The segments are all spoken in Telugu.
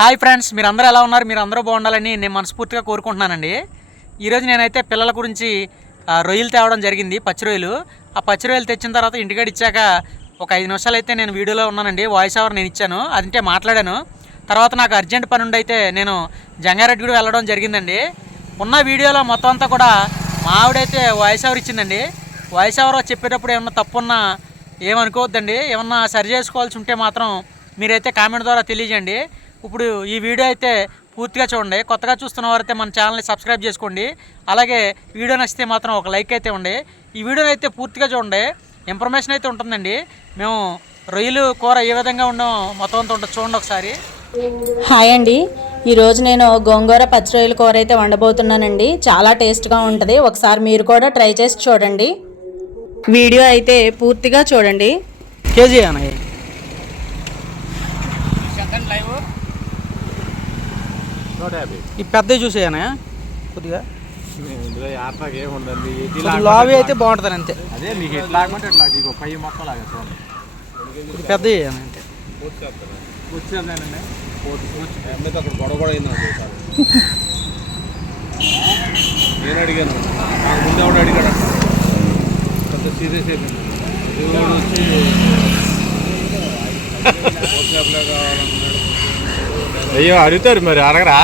హాయ్ ఫ్రెండ్స్, మీరు అందరూ ఎలా ఉన్నారు? మీరు అందరూ బాగుండాలని నేను మనస్ఫూర్తిగా కోరుకుంటున్నానండి. ఈరోజు నేనైతే పిల్లల గురించి రొయ్యలు తేవడం జరిగింది, పచ్చి రొయ్యలు. ఆ పచ్చి రొయ్యలు తెచ్చిన తర్వాత ఇంటికాడ ఇచ్చాక ఒక 5 నిమిషాలు అయితే నేను వీడియోలో ఉన్నానండి. వాయిస్ ఓవర్ నేను ఇచ్చాను, అదంటే మాట్లాడాను. తర్వాత నాకు అర్జెంట్ పని ఉండి అయితే నేను జంగారెడ్డి కూడా వెళ్ళడం జరిగిందండి. ఉన్న వీడియోలో మొత్తం అంతా కూడా మా ఆవిడైతే వాయిస్ ఓవర్ ఇచ్చిందండి. వాయిస్ ఓవర్ చెప్పేటప్పుడు ఏమన్నా తప్పున్నా ఏమనుకోవద్దండి. ఏమన్నా సరి చేసుకోవాల్సి ఉంటే మాత్రం మీరైతే కామెంట్ ద్వారా తెలియజేయండి. ఇప్పుడు ఈ వీడియో అయితే పూర్తిగా చూడండి. కొత్తగా చూస్తున్న వారైతే మన ఛానల్ని సబ్స్క్రైబ్ చేసుకోండి. అలాగే వీడియో నచ్చితే మాత్రం ఒక లైక్ అయితే ఉండి ఈ వీడియోని అయితే పూర్తిగా చూడండి. ఇన్ఫర్మేషన్ అయితే ఉంటుందండి. మేము రొయ్యలు కూర ఏ విధంగా ఉండమో మొత్తం అంతా ఉంటుంది, చూడండి ఒకసారి. హాయ్ అండి, ఈరోజు నేను గోంగూర పచ్చి రొయ్యల కూర అయితే వండబోతున్నానండి. చాలా టేస్ట్గా ఉంటుంది. ఒకసారి మీరు కూడా ట్రై చేసి చూడండి. వీడియో అయితే పూర్తిగా చూడండి. కేజీ అన్న ఈ పెద్ద చూసేయనా కొద్దిగా లావి అయితే బాగుంటుంది అంతే. అదే నీకు ఎట్లా ఆగమంటే ఎట్లా ఇక పై మొత్తం లాగా చూడండి. పెద్ద అంటే వచ్చేదండి అక్కడ గొడవ కూడా అయింది నాకు. నేను అడిగాను, నాకు ముందు ఎవడు అడిగాడు అంత సీరియస్ అయిపోయింది. దేవుడు వచ్చి అయ్యో అడుగుతారు మరి అడగరా.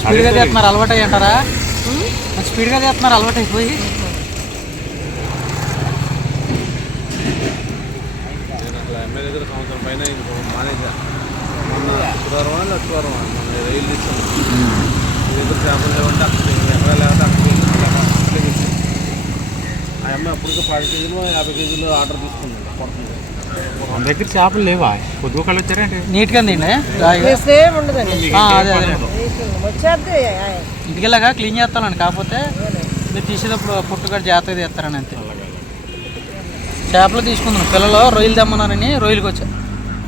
స్పీడ్గా చేస్తున్నారు, అలవాటు అయ్యి అంటారా? స్పీడ్గా చేస్తున్నారు, అలవాటు అయిపోయి. నేను అసలు ఎమ్మెల్యే దగ్గర సంవత్సరం పైన మానేజా. మొన్న శుక్రవారం లక్షవారం మొన్న రైలు తీసుకున్నాం. మీ దగ్గర చేపలు లేవంటే అక్కడ ఎక్కడ లేకపోతే అక్కడికి వెళ్ళి ఆ అమ్మాయి అప్పటికి 10 కేజీలు 50 కేజీలు ఆర్డర్ తీసుకుంది. పడుతుంది మన దగ్గర చేపలు లేవా? పొద్దు కళ్ళు వచ్చారంటే నీట్గా తిండి ఇంటికి వెళ్ళాక క్లీన్ చేస్తానండి. కాకపోతే మీరు తీసేటప్పుడు పుట్టుకడ జాగ్రత్తగా తీస్తారని అంతే. చేపలు తీసుకుందాం, పిల్లలు రొయ్యలు తెమ్మన్నారని రొయ్యలకి వచ్చా.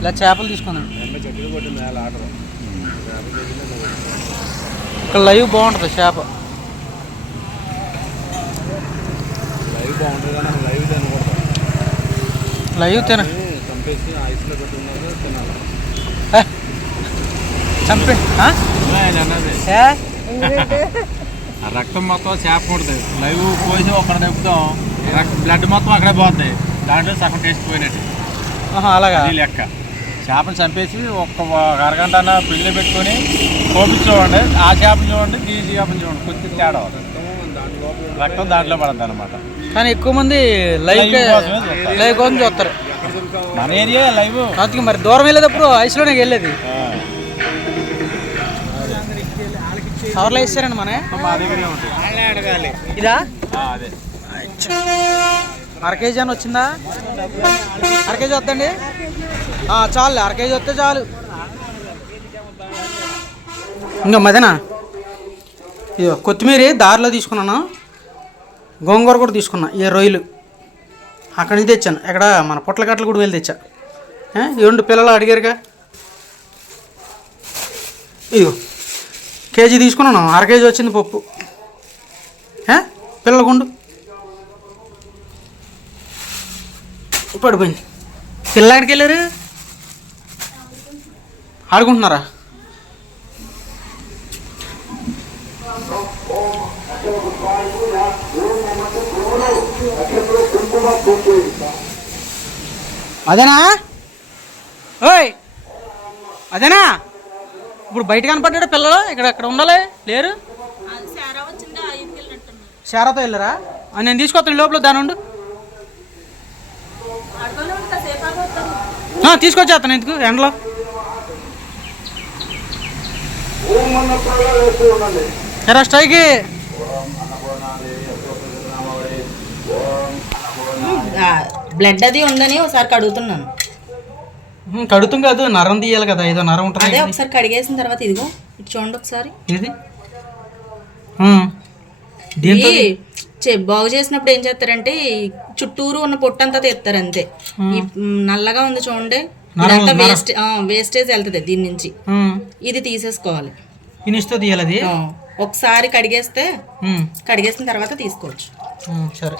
ఇలా చేపలు తీసుకుందాం. చెట్లు కొట్టింది ఆర్డర్. ఇక్కడ లైవ్ బాగుంటుంది చేప. లైవ్ బాగుంటుంది కానీ లైవ్ తినకూడదు. లైవ్ తిన చంపేసి ఐస్లో పెట్టుకున్నాక తినాలి. చంపే ఆ రక్తం మొత్తం చేప కొడుతుంది. లైవ్ పోసి ఒక్కడ తెప్పుతాం, బ్లడ్ మొత్తం అక్కడే పోతుంది. దాంట్లో సగం టేస్ట్ పోయినట్టు. అలాగా లెక్క. చేపను చంపేసి ఒక్క అరగంట ఫ్రిడ్జ్లో పెట్టుకొని కోపించి చూడండి. ఆ చేపను చూడండి, ఈ చేపను చూడండి, కొద్దిగా తేడా అవుతుంది. రక్తం దాంట్లో పడుతుంది అనమాట. కానీ ఎక్కువ మంది లైవ్ కోసం చూస్తారు. మన ఏరియా లైవ్. అందుకే మరి దూరం వెళ్ళేటప్పుడు ఐస్లోనే వెళ్ళేది. కవర్లో వేసారండి మన మా దగ్గరే ఉంటుంది. ఇదా అదే 1/2 కేజీ అని వచ్చిందా? 1/2 కేజీ వద్దండి, చాలు. 1/2 కేజీ వస్తే చాలు. ఇంకా మదనా ఇదో కొత్తిమీర దారిలో తీసుకున్నాను, గోంగూర కూడా తీసుకున్నా. ఈ రొయ్యలు అక్కడి నుంచి తెచ్చాను. ఎక్కడ మన పొట్లకట్టలు కూడా వెళ్ళి తెచ్చా. ఏడు పిల్లలు అడిగారుగా, ఇదిగో కేజీ తీసుకున్నాను. 1/2 కేజీ వచ్చింది పప్పు. పిల్లల గుండు పడిపోయింది. పిల్లడికి వెళ్ళారు, ఆడుకుంటున్నారా? అదేనా? ఓయ్ అదేనా? ఇప్పుడు బయట కనపడ్డాడు పిల్లలు. ఇక్కడ ఉండాలి, లేరు. శారాతో వెళ్ళారా? నేను తీసుకొస్తాను లోపల. దాని ఉండు, తీసుకొచ్చేస్తాను. ఎందుకు ఎండలో? ఎరా స్ట్రైకి బ్లడ్ అది ఉందని ఒకసారి కడుగుతున్నాను. కడుగుతాం కాదు, నరం తీయాలి కదా. ఏదో నరం ఉంటుంది. అదే ఒకసారి కడిగేసిన తర్వాత ఇదిగో ఇటు చూడండి ఒకసారి. ఇది బాగు చేసినప్పుడు ఏం చేస్తారంటే చుట్టూరు ఉన్న పొట్టంతా తీస్తారు అంతే. ఈ నల్లగా ఉంది చూడండి, ఇదంతా వేస్టేజ్ వెళ్తుంది దీని నుంచి. ఇది తీసేసుకోవాలి. ఫినిష్తో తీయాలి అది. ఒకసారి కడిగేసిన తర్వాత తీసుకోవచ్చు. సరే,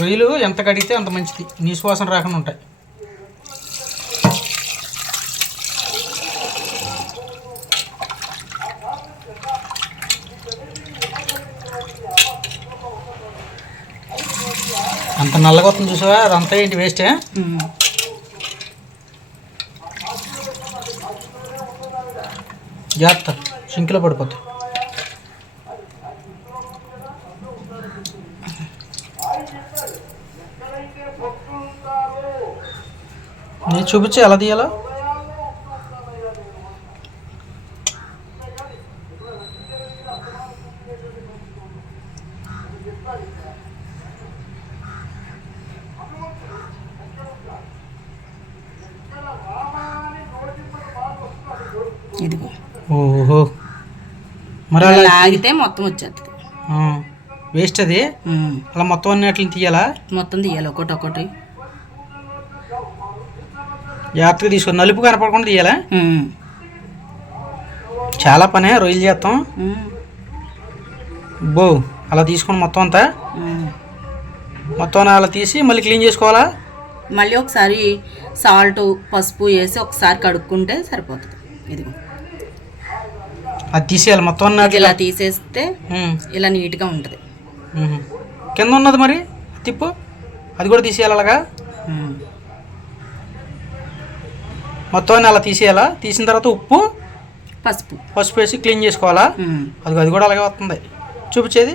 రొయ్యలు ఎంత కడిగితే అంత మంచిది, నీసు వాసన రాకుండా ఉంటాయి. అంత నల్లగా వస్తుంది చూసావా, అదంతా ఏంటి వేస్టే. జాగ్రత్త, సింక్లో పడిపోతాయి. నేను చూపించి ఎలా తీయాలో. ఇదిగో ఓహో, మరి అలా లాగితే మొత్తం వచ్చేస్తుంది. వేస్ట్ అది. అలా మొత్తం అన్ని అట్లా తీయాలా? మొత్తం తీయాలి, ఒకటి ఒకటి జాగ్రత్తగా తీసుకొని నలుపు కనపడకుండా తీయాలా? చాలా పనే, రొయ్యలు చేస్తాం. బో అలా తీసుకొని మొత్తం అంతా మొత్తం అలా తీసి మళ్ళీ క్లీన్ చేసుకోవాలా? మళ్ళీ ఒకసారి సాల్ట్ పసుపు వేసి ఒకసారి కడుక్కుంటే సరిపోతుంది. ఇదిగో అది తీసేయాలి మొత్తం అన్నట్టు. ఇలా తీసేస్తే ఇలా నీట్గా ఉంటుంది. కింద ఉన్నది మరి తిప్పు, అది కూడా తీసేయాలి అలాగా. మొత్తం అన్నీ అలా తీసేయాలా? తీసిన తర్వాత ఉప్పు పసుపు వేసి క్లీన్ చేసుకోవాలా? అది కూడా అలాగే వస్తుంది చూపించేది.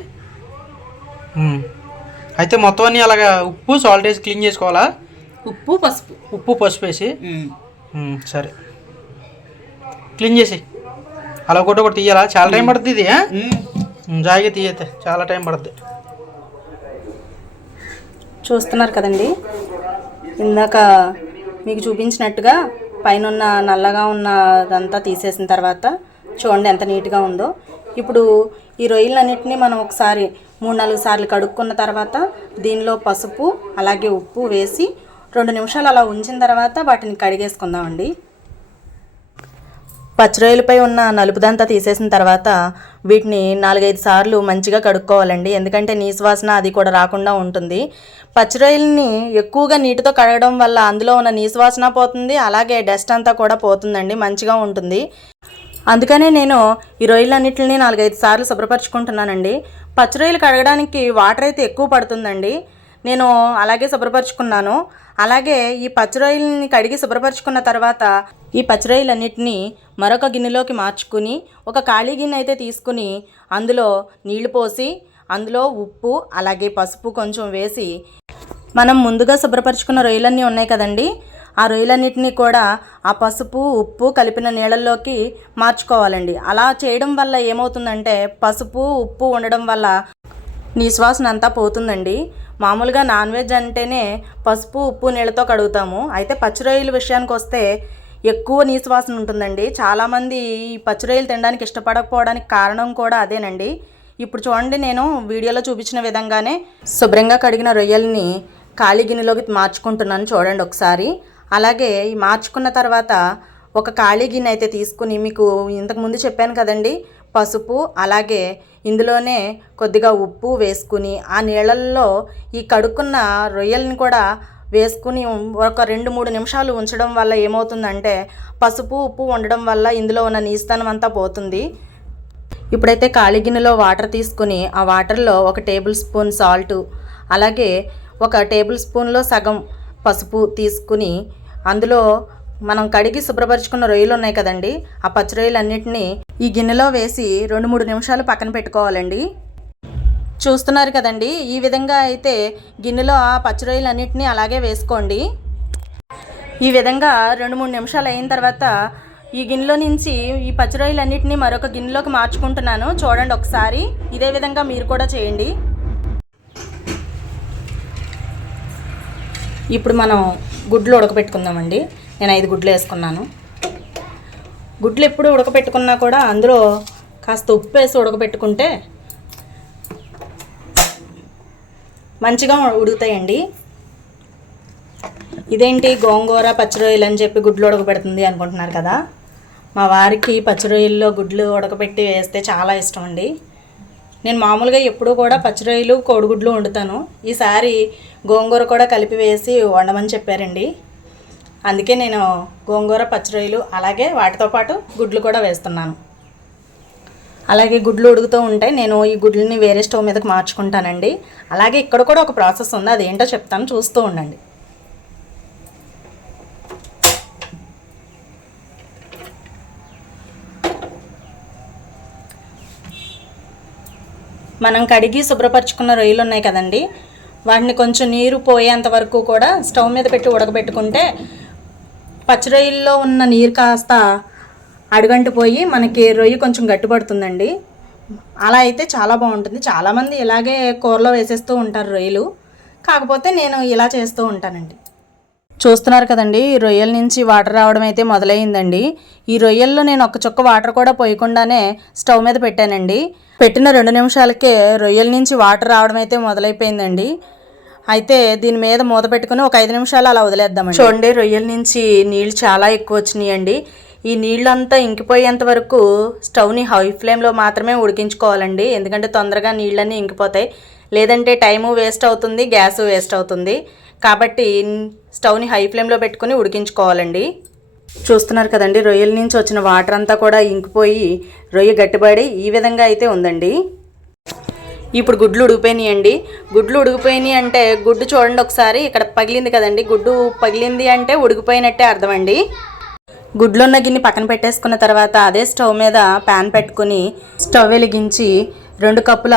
అయితే మొత్తం అన్నీ అలాగా ఉప్పు సాల్ట్ వేసి క్లీన్ చేసుకోవాలా? ఉప్పు పసుపు వేసి. సరే క్లీన్ చేసి అలా ఒకటి తీయాలా? చాలా టైం పడుతుంది ఇది. జాయిగా తీయతే చాలా టైం పడుతుంది. చూస్తున్నారు కదండి, ఇందాక మీకు చూపించినట్టుగా పైన ఉన్న నల్లగా ఉన్నదంతా తీసేసిన తర్వాత చూడండి ఎంత నీట్గా ఉందో. ఇప్పుడు ఈ రొయ్యలన్నిటినీ మనం ఒకసారి 3-4 సార్లు కడుక్కున్న తర్వాత దీనిలో పసుపు అలాగే ఉప్పు వేసి 2 నిమిషాలు అలా ఉంచిన తర్వాత వాటిని కడిగేసుకుందామండి. పచ్చిరొయ్యలపై ఉన్న నలుపుదంతా తీసేసిన తర్వాత వీటిని 4-5 సార్లు మంచిగా కడుక్కోవాలండి, ఎందుకంటే నీసు వాసన అది కూడా రాకుండా ఉంటుంది. పచ్చిరొయ్యలని ఎక్కువగా నీటితో కడగడం వల్ల అందులో ఉన్న నీసు వాసన పోతుంది, అలాగే డస్ట్ అంతా కూడా పోతుందండి, మంచిగా ఉంటుంది. అందుకనే నేను ఈ రొయ్యలన్నిటిని 4-5 సార్లు శుభ్రపరచుకుంటున్నానండి. పచ్చిరొయ్యలు కడగడానికి వాటర్ అయితే ఎక్కువ పడుతుందండి, నేను అలాగే శుభ్రపరచుకున్నాను. అలాగే ఈ పచ్చిరొయ్యలని కడిగి శుభ్రపరచుకున్న తర్వాత ఈ పచ్చిరొయ్యలన్నిటినీ మరొక గిన్నెలోకి మార్చుకుని ఒక ఖాళీ గిన్నె అయితే తీసుకుని అందులో నీళ్లు పోసి అందులో ఉప్పు అలాగే పసుపు కొంచెం వేసి మనం ముందుగా శుభ్రపరచుకున్న రొయ్యలన్నీ ఉన్నాయి కదండి, ఆ రొయ్యలన్నిటినీ కూడా ఆ పసుపు ఉప్పు కలిపిన నీళ్ళల్లోకి మార్చుకోవాలండి. అలా చేయడం వల్ల ఏమవుతుందంటే పసుపు ఉప్పు ఉండడం వల్ల నీసువాసన అంతా పోతుందండి. మామూలుగా నాన్ వెజ్ అంటేనే పసుపు ఉప్పు నీళ్ళతో కడుగుతాము, అయితే పచ్చిరొయ్యల విషయానికి వస్తే ఎక్కువ నీసువాసన ఉంటుందండి. చాలామంది ఈ పచ్చిరొయ్యలు తినడానికి ఇష్టపడకపోవడానికి కారణం కూడా అదేనండి. ఇప్పుడు చూడండి, నేను వీడియోలో చూపించిన విధంగానే శుభ్రంగా కడిగిన రొయ్యల్ని ఖాళీ గిన్నెలోకి మార్చుకుంటున్నాను చూడండి ఒకసారి. అలాగే ఈ మార్చుకున్న తర్వాత ఒక ఖాళీ గిన్నె అయితే తీసుకుని మీకు ఇంతకుముందు చెప్పాను కదండి, పసుపు అలాగే ఇందులోనే కొద్దిగా ఉప్పు వేసుకుని ఆ నీళ్ళల్లో ఈ కడుక్కున్న రొయ్యల్ని కూడా వేసుకుని ఒక 2-3 నిమిషాలు ఉంచడం వల్ల ఏమవుతుందంటే పసుపు ఉప్పు ఉండడం వల్ల ఇందులో ఉన్న నీచుతనం అంతా పోతుంది. ఇప్పుడైతే ఖాళీ గిన్నెలో వాటర్ తీసుకుని ఆ వాటర్లో 1 టేబుల్ స్పూన్ సాల్టు అలాగే 1 టేబుల్ స్పూన్లో సగం పసుపు తీసుకుని అందులో మనం కడిగి శుభ్రపరచుకున్న రొయ్యలు ఉన్నాయి కదండి, ఆ పచ్చి రొయ్యలన్నిటినీ ఈ గిన్నెలో వేసి 2-3 నిమిషాలు పక్కన పెట్టుకోవాలండి. చూస్తున్నారు కదండి, ఈ విధంగా అయితే గిన్నెలో ఆ పచ్చి రొయ్యలన్నిటినీ అలాగే వేసుకోండి. ఈ విధంగా 2-3 నిమిషాలు అయిన తర్వాత ఈ గిన్నెలో నుంచి ఈ పచ్చి రొయ్యలన్నిటినీ మరొక గిన్నెలోకి మార్చుకుంటున్నాను చూడండి ఒకసారి. ఇదే విధంగా మీరు కూడా చేయండి. ఇప్పుడు మనం గుడ్లు ఉడకపెట్టుకుందామండి. నేను 5 గుడ్లు వేసుకున్నాను. గుడ్లు ఎప్పుడు ఉడకపెట్టుకున్నా కూడా అందులో కాస్త ఉప్పు వేసి ఉడకపెట్టుకుంటే మంచిగా ఉడుకుతాయండి. ఇదేంటి గోంగూర పచ్చి రొయ్యలు అని చెప్పి గుడ్లు ఉడకపెడుతుంది అనుకుంటున్నారు కదా, మా వారికి పచ్చి రొయ్యల్లో గుడ్లు ఉడకపెట్టి వేస్తే చాలా ఇష్టం అండి. నేను మామూలుగా ఎప్పుడూ కూడా పచ్చి రొయ్యలు కోడిగుడ్లు వండుతాను. ఈసారి గోంగూర కూడా కలిపి వేసి వండమని చెప్పారండి. అందుకే నేను గోంగూర పచ్చి రొయ్యలు అలాగే వాటితో పాటు గుడ్లు కూడా వేస్తున్నాను. అలాగే గుడ్లు ఉడుకుతూ ఉంటాయి. నేను ఈ గుడ్లని వేరే స్టవ్ మీదకి మార్చుకుంటానండి. అలాగే ఇక్కడ కూడా ఒక ప్రాసెస్ ఉంది, అదేంటో చెప్తాను, చూస్తూ ఉండండి. మనం కడిగి శుభ్రపరచుకున్న రొయ్యలు ఉన్నాయి కదండి, వాటిని కొంచెం నీరు పోయేంత వరకు కూడా స్టవ్ మీద పెట్టి ఉడకబెట్టుకుంటే పచ్చి రొయ్యల్లో ఉన్న నీరు కాస్త అడుగంటిపోయి మనకి రొయ్య కొంచెం గట్టిపడుతుందండి. అలా అయితే చాలా బాగుంటుంది. చాలామంది ఇలాగే కూరలో వేసేస్తూ ఉంటారు రొయ్యలు, కాకపోతే నేను ఇలా చేస్తూ ఉంటానండి. చూస్తున్నారు కదండి, రొయ్యల నుంచి వాటర్ రావడం అయితే మొదలైందండి. ఈ రొయ్యల్లో నేను ఒక చుక్క వాటర్ కూడా పోయకుండానే స్టవ్ మీద పెట్టానండి. పెట్టిన 2 నిమిషాలకే రొయ్యల నుంచి వాటర్ రావడం అయితే మొదలైపోయిందండి. అయితే దీని మీద మూత పెట్టుకుని ఒక 5 నిమిషాలు అలా వదిలేద్దామండి. చూడండి, రొయ్యల నుంచి నీళ్ళు చాలా ఎక్కువ వచ్చినాయండి. ఈ నీళ్ళంతా ఇంకిపోయేంత వరకు స్టవ్ని హై ఫ్లేమ్లో మాత్రమే ఉడికించుకోవాలండి. ఎందుకంటే తొందరగా నీళ్ళన్నీ ఇంకిపోతాయి, లేదంటే టైము వేస్ట్ అవుతుంది, గ్యాస్ వేస్ట్ అవుతుంది. కాబట్టి స్టవ్ని హై ఫ్లేమ్లో పెట్టుకుని ఉడికించుకోవాలండి. చూస్తున్నారు కదండి, రొయ్యల నుంచి వచ్చిన వాటర్ అంతా కూడా ఇంకిపోయి రొయ్య గట్టిపడి ఈ విధంగా అయితే ఉందండి. ఇప్పుడు గుడ్లు ఉడికిపోయినాయండి. గుడ్లు ఉడికిపోయినాయి అంటే గుడ్డు చూడండి ఒకసారి, ఇక్కడ పగిలింది కదండి, గుడ్డు పగిలింది అంటే ఉడికిపోయినట్టే అర్థం అండి. గుడ్లు ఉన్న గిన్నె పక్కన పెట్టేసుకున్న తర్వాత అదే స్టవ్ మీద ప్యాన్ పెట్టుకుని స్టవ్ వెలిగించి 2 కప్పుల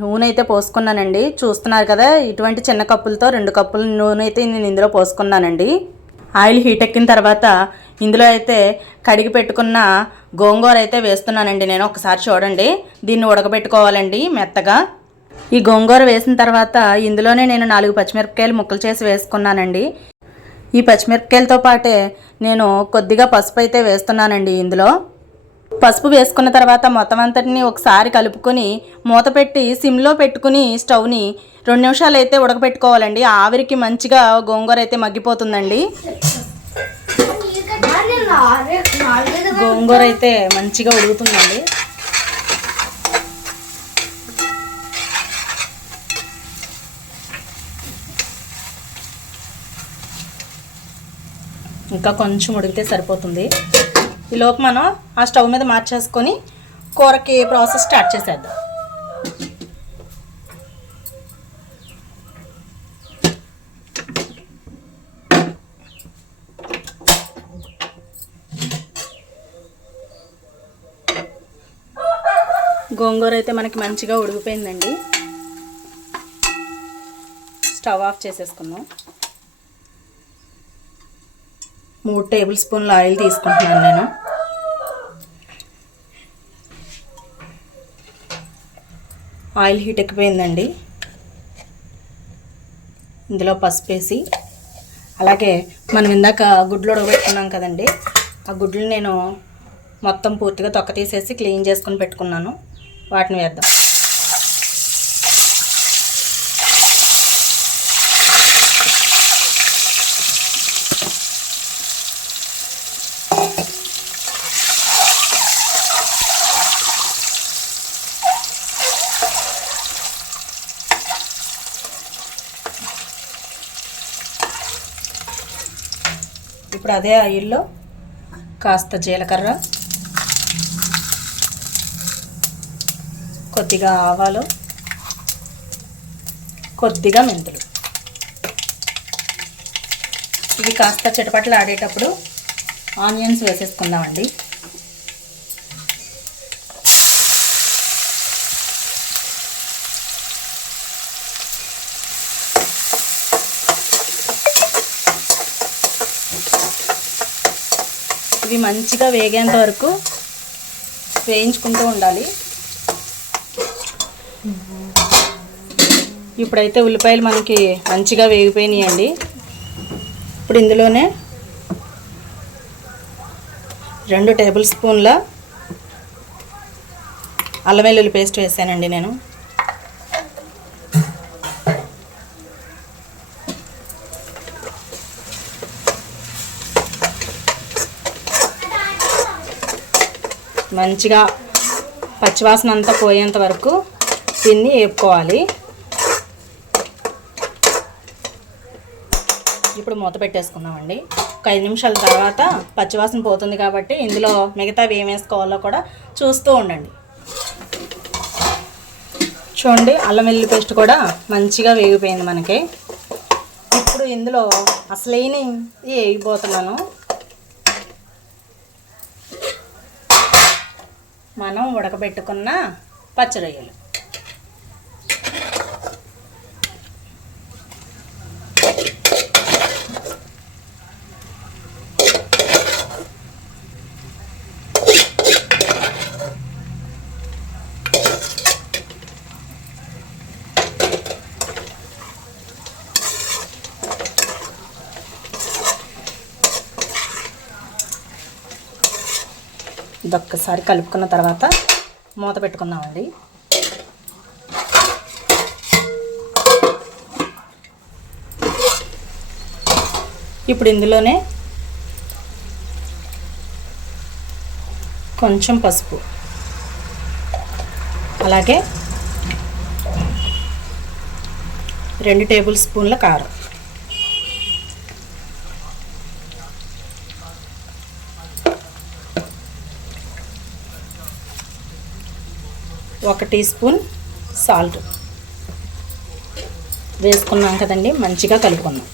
నూనె అయితే పోసుకున్నానండి. చూస్తున్నారు కదా, ఇటువంటి చిన్న కప్పులతో 2 కప్పుల నూనె అయితే నేను ఇందులో పోసుకున్నానండి. ఆయిల్ హీట్ ఎక్కిన తర్వాత ఇందులో అయితే కడిగి పెట్టుకున్న గోంగూర అయితే వేస్తున్నానండి నేను. ఒకసారి చూడండి, దీన్ని ఉడకబెట్టుకోవాలండి మెత్తగా. ఈ గోంగూర వేసిన తర్వాత ఇందులోనే నేను 4 పచ్చిమిరపకాయలు ముక్కలు చేసి వేసుకున్నానండి. ఈ పచ్చిమిరపకాయలతో పాటే నేను కొద్దిగా పసుపు అయితే వేస్తున్నానండి. ఇందులో పసుపు వేసుకున్న తర్వాత మొత్తం అంతటిని ఒకసారి కలుపుకొని మూత పెట్టి సిమ్లో పెట్టుకుని స్టవ్ని 2 నిమిషాలు అయితే ఉడకబెట్టుకోవాలండి. ఆవిరికి మంచిగా గోంగూర అయితే మగ్గిపోతుందండి. గోంగూర అయితే మంచిగా ఉడుకుతుందండి. ఇంకా కొంచెం ఉడికితే సరిపోతుంది. ఈలోపు మనం ఆ స్టవ్ మీద మార్చేసుకొని కూరకి ప్రాసెస్ స్టార్ట్ చేసేద్దాం. గోంగూర అయితే మనకి మంచిగా ఉడికిపోయిందండి. స్టవ్ ఆఫ్ చేసేసుకుందాం. 3 టేబుల్ స్పూన్ల ఆయిల్ తీసుకుంటున్నాను నేను. ఆయిల్ హీట్ ఎక్కిపోయిందండి. ఇందులో పసుపు వేసి, అలాగే మనం ఇందాక గుడ్లు ఉడకబెట్టుకున్నాం కదండి, ఆ గుడ్లు నేను మొత్తం పూర్తిగా తొక్క తీసేసి క్లీన్ చేసుకొని పెట్టుకున్నాను. వాటిని వేద్దాం. ఇప్పుడు అదే ఆయిల్లో కాస్త జీలకర్ర, కొద్దిగా ఆవాలు, కొద్దిగా మెంతులు, ఇవి కాస్త చిటపట్లు ఆడేటప్పుడు ఆనియన్స్ వేసేసుకుందామండి. ఇవి మంచిగా వేగేంత వరకు వేయించుకుంటూ ఉండాలి. ఇప్పుడైతే ఉల్లిపాయలు మనకి మంచిగా వేగిపోయినాయండి. ఇప్పుడు ఇందులోనే 2 టేబుల్ స్పూన్ల అల్లం వెల్లుల్లి పేస్ట్ వేసానండి నేను. మంచిగా పచ్చివాసన అంతా పోయేంత వరకు దీన్ని వేపుకోవాలి. ఇప్పుడు మూత పెట్టేసుకుందామండి. ఒక 5 నిమిషాల తర్వాత పచ్చివాసన పోతుంది కాబట్టి ఇందులో మిగతావి ఏం వేసుకోవాలో కూడా చూస్తూ ఉండండి. చూడండి, అల్లం వెల్లుల్లి పేస్ట్ కూడా మంచిగా వేగిపోయింది మనకి. ఇప్పుడు ఇందులో అసలైన వేగిపోతున్నాను. మనం ఉడకబెట్టుకున్న పచ్చి రొయ్యలు. ఇదొక్కసారి కలుపుకున్న తర్వాత మూత పెట్టుకుందామండి. ఇప్పుడు ఇందులోనే కొంచెం పసుపు, అలాగే 2 టేబుల్ స్పూన్ల కారం, ఒక టీ స్పూన్ సాల్ట్ వేసుకున్నాం కదండి. మంచిగా కలుపుకున్నాం.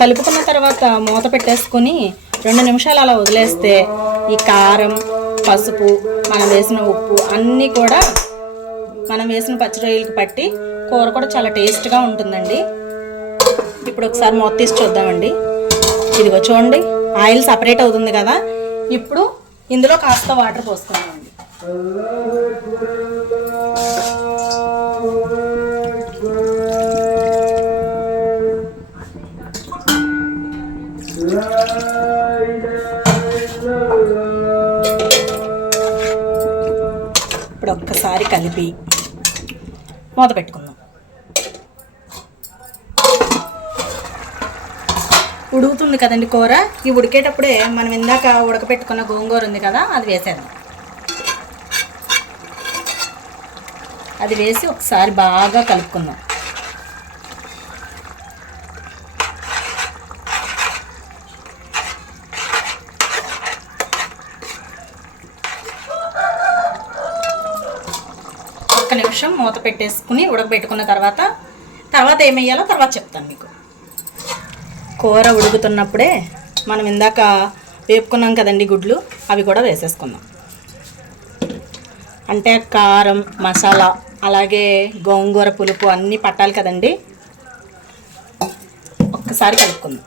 కలుపుకున్న తర్వాత మూత పెట్టేసుకొని 2 నిమిషాలు అలా వదిలేస్తే ఈ కారం, పసుపు, మనం వేసిన ఉప్పు అన్నీ కూడా మనం వేసిన పచ్చి రొయ్యలకి పట్టి కూర కూడా చాలా టేస్ట్గా ఉంటుందండి. ఇప్పుడు ఒకసారి మూత తీసి చూద్దామండి. ఇదిగో చూడండి, ఆయిల్ సపరేట్ అవుతుంది కదా. ఇప్పుడు ఇందులో కాస్త వాటర్ పోసుకుందామండి. ఇప్పుడు ఒక్కసారి కలిపి మూత పెట్టుకుందాం. ఉడుకుతుంది కదండి కూర. ఈ ఉడికేటప్పుడే మనం ఇందాక ఉడకపెట్టుకున్న గోంగూర ఉంది కదా, అది వేసేద్దాం. అది వేసి ఒకసారి బాగా కలుపుకుందాం. ఒక్క నిమిషం మూత పెట్టేసుకుని ఉడకబెట్టుకున్న తర్వాత ఏం వేయాలో తర్వాత చెప్తాను మీకు. కూర ఉడుకుతున్నప్పుడే మనం ఇందాక వేపుకున్నాం కదండి గుడ్లు, అవి కూడా వేసేసుకుందాం. అంటే కారం, మసాలా, అలాగే గోంగూర పులుపు అన్నీ పట్టాలి కదండి. ఒక్కసారి కలుపుకుందాం.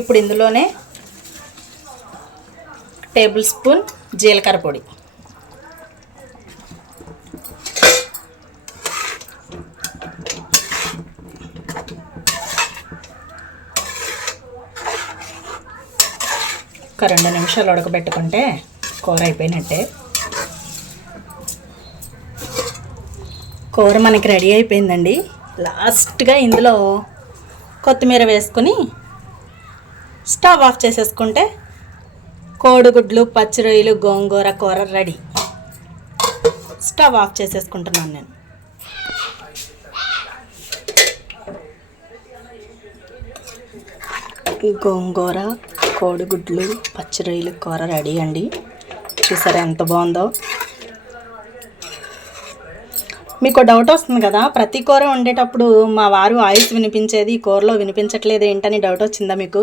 ఇప్పుడు ఇందులోనే టేబుల్ స్పూన్ జీలకర్ర పొడి, ఒక 2 నిమిషాలు ఉడకబెట్టుకుంటే కూర అయిపోయినట్టే. కూర మనకి రెడీ అయిపోయిందండి. లాస్ట్గా ఇందులో కొత్తిమీర వేసుకొని స్టవ్ ఆఫ్ చేసేసుకుంటే కోడిగుడ్లు, పచ్చి రొయ్యలు, గోంగూర కూర రెడీ. స్టవ్ ఆఫ్ చేసేసుకుంటున్నాను నేను. గోంగూర, కోడిగుడ్లు, పచ్చి రొయ్యలు కూర రెడీ అండి. చూసారా ఎంత బాగుందో. మీకు డౌట్ వస్తుంది కదా, ప్రతి కూర వండేటప్పుడు మా వారు వాయిస్ వినిపించేది, ఈ కూరలో వినిపించట్లేదు ఏంటని డౌట్ వచ్చిందా మీకు?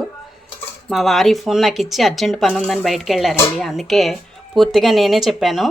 మా వారి ఫోన్ నాకు ఇచ్చి అర్జెంట్ పని ఉందని బయటకు వెళ్ళారండి, అందుకే పూర్తిగా నేనే చెప్పాను.